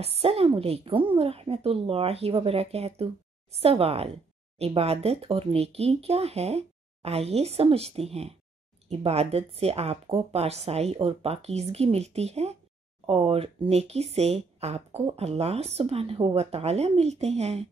السلام علیکم ورحمۃ اللہ وبرکاتہ۔ سوال: عبادت اور نیکی کیا ہے؟ آئیے سمجھتے ہیں۔ عبادت سے آپ کو پارسائی اور پاکیزگی ملتی ہے اور نیکی سے آپ کو اللہ سبحانہ و تعالی ملتے ہیں۔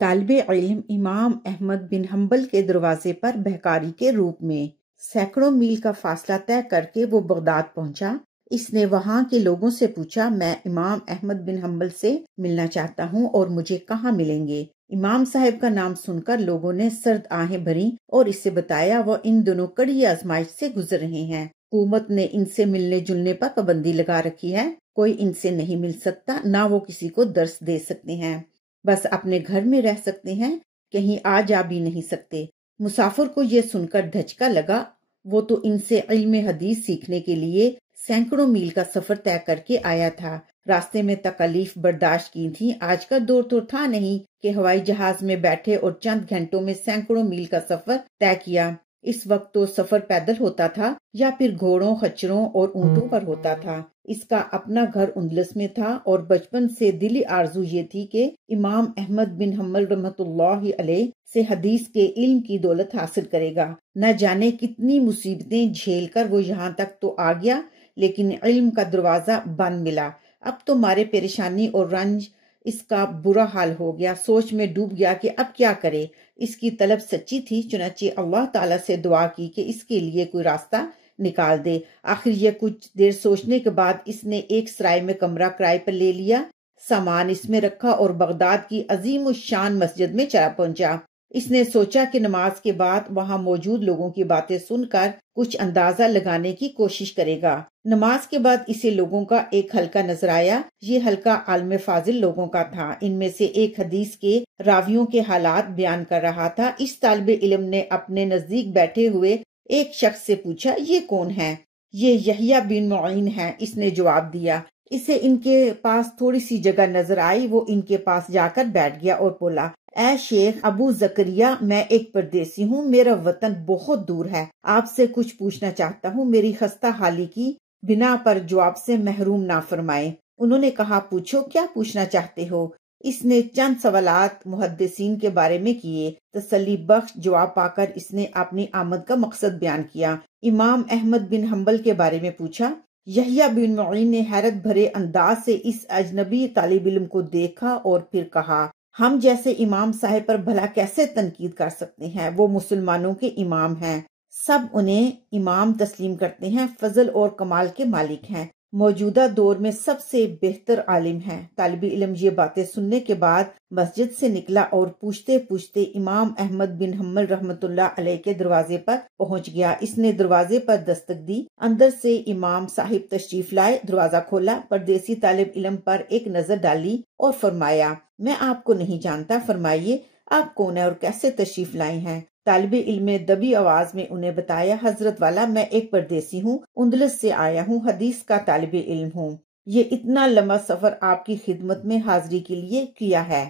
طالب علم امام احمد بن حنبل کے دروازے پر بہکاری کے روپ میں سینکڑوں میل کا فاصلہ طے کر کے وہ بغداد پہنچا۔ اس نے وہاں کے لوگوں سے پوچھا، میں امام احمد بن حنبل سے ملنا چاہتا ہوں اور مجھے کہاں ملیں گے؟ امام صاحب کا نام سن کر لوگوں نے سرد آہیں بھریں اور اسے بتایا وہ ان دنوں کڑی آزمائش سے گزر رہے ہیں۔ حکومت نے ان سے ملنے جلنے پر پابندی لگا رکھی ہے، کوئی ان سے نہیں مل سکتا، نہ وہ کسی کو درس دے سکتے ہیں، بس اپنے گھر میں رہ سکتے ہیں، کہیں آ جا بھی نہیں سکتے۔ مسافر کو یہ سن کر دھچکا لگا، وہ تو ان سے علم حدیث سیکھنے کے لیے سینکڑوں میل کا سفر طے کر کے آیا تھا، راستے میں تکالیف برداشت کی تھی۔ آج کا دور تو تھا نہیں کہ ہوائی جہاز میں بیٹھے اور چند گھنٹوں میں سینکڑوں میل کا سفر طے کیا۔ اس وقت تو سفر پیدل ہوتا تھا یا پھر گھوڑوں، خچروں اور اونٹوں پر ہوتا تھا۔ اس کا اپنا گھر اندلس میں تھا اور بچپن سے دلی آرزو یہ تھی کہ امام احمد بن حنبل رحمۃ اللہ علیہ سے حدیث کے علم کی دولت حاصل کرے گا۔ نہ جانے کتنی مصیبتیں جھیل کر وہ یہاں تک تو آ گیا، لیکن علم کا دروازہ بند ملا۔ اب تو مارے پریشانی اور رنج اس کا برا حال ہو گیا، سوچ میں ڈوب گیا کہ اب کیا کرے۔ اس کی طلب سچی تھی، چنانچہ اللہ تعالیٰ سے دعا کی کہ اس کے لیے کوئی راستہ نکال دے۔ آخر یہ کچھ دیر سوچنے کے بعد اس نے ایک سرائے میں کمرہ کرائے پر لے لیا، سامان اس میں رکھا اور بغداد کی عظیم الشان مسجد میں چلا پہنچا۔ اس نے سوچا کہ نماز کے بعد وہاں موجود لوگوں کی باتیں سن کر کچھ اندازہ لگانے کی کوشش کرے گا۔ نماز کے بعد اسے لوگوں کا ایک حلقہ نظر آیا۔ یہ حلقہ عالم فاضل لوگوں کا تھا۔ ان میں سے ایک حدیث کے راویوں کے حالات بیان کر رہا تھا۔ اس طالب علم نے اپنے نزدیک بیٹھے ہوئے ایک شخص سے پوچھا، یہ کون ہے؟ یہ یحییٰ بن معین ہے، اس نے جواب دیا۔ اسے ان کے پاس تھوڑی سی جگہ نظر آئی، وہ ان کے پاس جا کر بیٹھ گیا اور بولا، اے شیخ ابو زکریا، میں ایک پردیسی ہوں، میرا وطن بہت دور ہے، آپ سے کچھ پوچھنا چاہتا ہوں، میری خستہ حالی کی بنا پر جواب سے محروم نہ فرمائے۔ انہوں نے کہا، پوچھو، کیا پوچھنا چاہتے ہو؟ اس نے چند سوالات محدثین کے بارے میں کیے۔ تسلی بخش جواب پا کر اس نے اپنی آمد کا مقصد بیان کیا۔ امام احمد بن حنبل کے بارے میں پوچھا۔ یحییٰ بن معین نے حیرت بھرے انداز سے اس اجنبی طالب علم کو دیکھا اور پھر کہا، ہم جیسے امام صاحب پر بھلا کیسے تنقید کر سکتے ہیں؟ وہ مسلمانوں کے امام ہیں، سب انہیں امام تسلیم کرتے ہیں، فضل اور کمال کے مالک ہیں، موجودہ دور میں سب سے بہتر عالم ہیں۔ طالب علم یہ باتیں سننے کے بعد مسجد سے نکلا اور پوچھتے پوچھتے امام احمد بن حنبل رحمۃ اللہ علیہ کے دروازے پر پہنچ گیا۔ اس نے دروازے پر دستک دی، اندر سے امام صاحب تشریف لائے۔ دروازہ کھولا، پردیسی طالب علم پر ایک نظر ڈالی اور فرمایا، میں آپ کو نہیں جانتا، فرمائیے آپ کون ہیں اور کیسے تشریف لائے ہیں؟ طالب علم نے دبی آواز میں انہیں بتایا، حضرت والا، میں ایک پردیسی ہوں، اندلس سے آیا ہوں، حدیث کا طالب علم ہوں، یہ اتنا لمبا سفر آپ کی خدمت میں حاضری کے لیے کیا ہے۔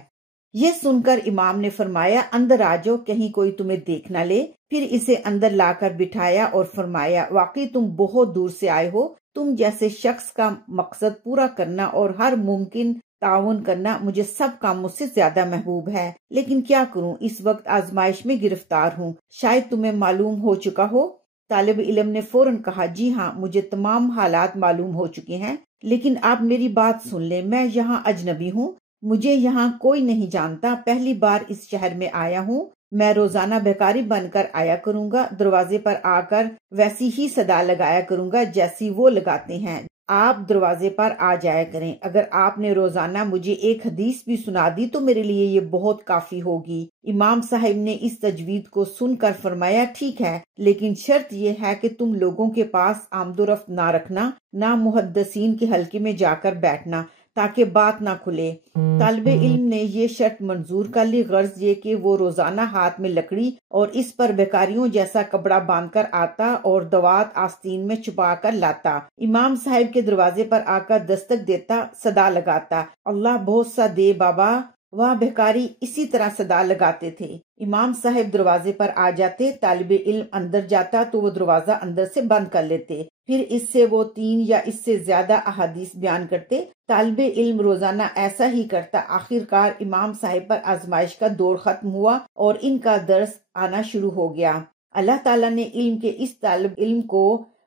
یہ سن کر امام نے فرمایا، اندر آ جاؤ، کہیں کوئی تمہیں دیکھ نہ لے۔ پھر اسے اندر لا کر بٹھایا اور فرمایا، واقعی تم بہت دور سے آئے ہو، تم جیسے شخص کا مقصد پورا کرنا اور ہر ممکن تعاون کرنا مجھے سب کاموں سے زیادہ محبوب ہے، لیکن کیا کروں، اس وقت آزمائش میں گرفتار ہوں، شاید تمہیں معلوم ہو چکا ہو۔ طالب علم نے فوراً کہا، جی ہاں، مجھے تمام حالات معلوم ہو چکے ہیں، لیکن آپ میری بات سن لیں، میں یہاں اجنبی ہوں، مجھے یہاں کوئی نہیں جانتا، پہلی بار اس شہر میں آیا ہوں، میں روزانہ بھکاری بن کر آیا کروں گا، دروازے پر آ کر ویسی ہی صدا لگایا کروں گا جیسی وہ لگاتے ہیں، آپ دروازے پر آ جایا کریں، اگر آپ نے روزانہ مجھے ایک حدیث بھی سنا دی تو میرے لیے یہ بہت کافی ہوگی۔ امام صاحب نے اس تجوید کو سن کر فرمایا، ٹھیک ہے، لیکن شرط یہ ہے کہ تم لوگوں کے پاس آمد و رفت نہ رکھنا، نہ محدثین کے حلقے میں جا کر بیٹھنا، تاکہ بات نہ کھلے۔ طالب علم نے یہ شرط منظور کر لی، غرض یہ کہ وہ روزانہ ہاتھ میں لکڑی اور اس پر بیکاریوں جیسا کپڑا باندھ کر آتا اور دوات آستین میں چھپا کر لاتا، امام صاحب کے دروازے پر آ کر دستک دیتا، صدا لگاتا، اللہ بہت سا دے بابا، وہاں بھکاری اسی طرح صدا لگاتے تھے۔ امام صاحب دروازے پر آ جاتے، طالب علم اندر جاتا تو وہ دروازہ اندر سے بند کر لیتے، پھر اس سے وہ 3 یا اس سے زیادہ احادیث بیان کرتے۔ طالب علم روزانہ ایسا ہی کرتا۔ آخر کار امام صاحب پر آزمائش کا دور ختم ہوا اور ان کا درس آنا شروع ہو گیا۔ اللہ تعالیٰ نے علم کے اس طالب علم کو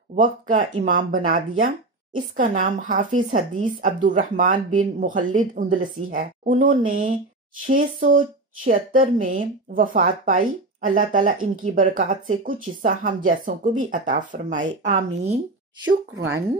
وقت کا امام بنا دیا۔ اس کا نام حافظ حدیث عبد الرحمن بن مخلد اندلسی ہے۔ انہوں نے 676 میں وفات پائی۔ اللہ تعالیٰ ان کی برکات سے کچھ حصہ ہم جیسوں کو بھی عطا فرمائے، آمین۔ شکراً۔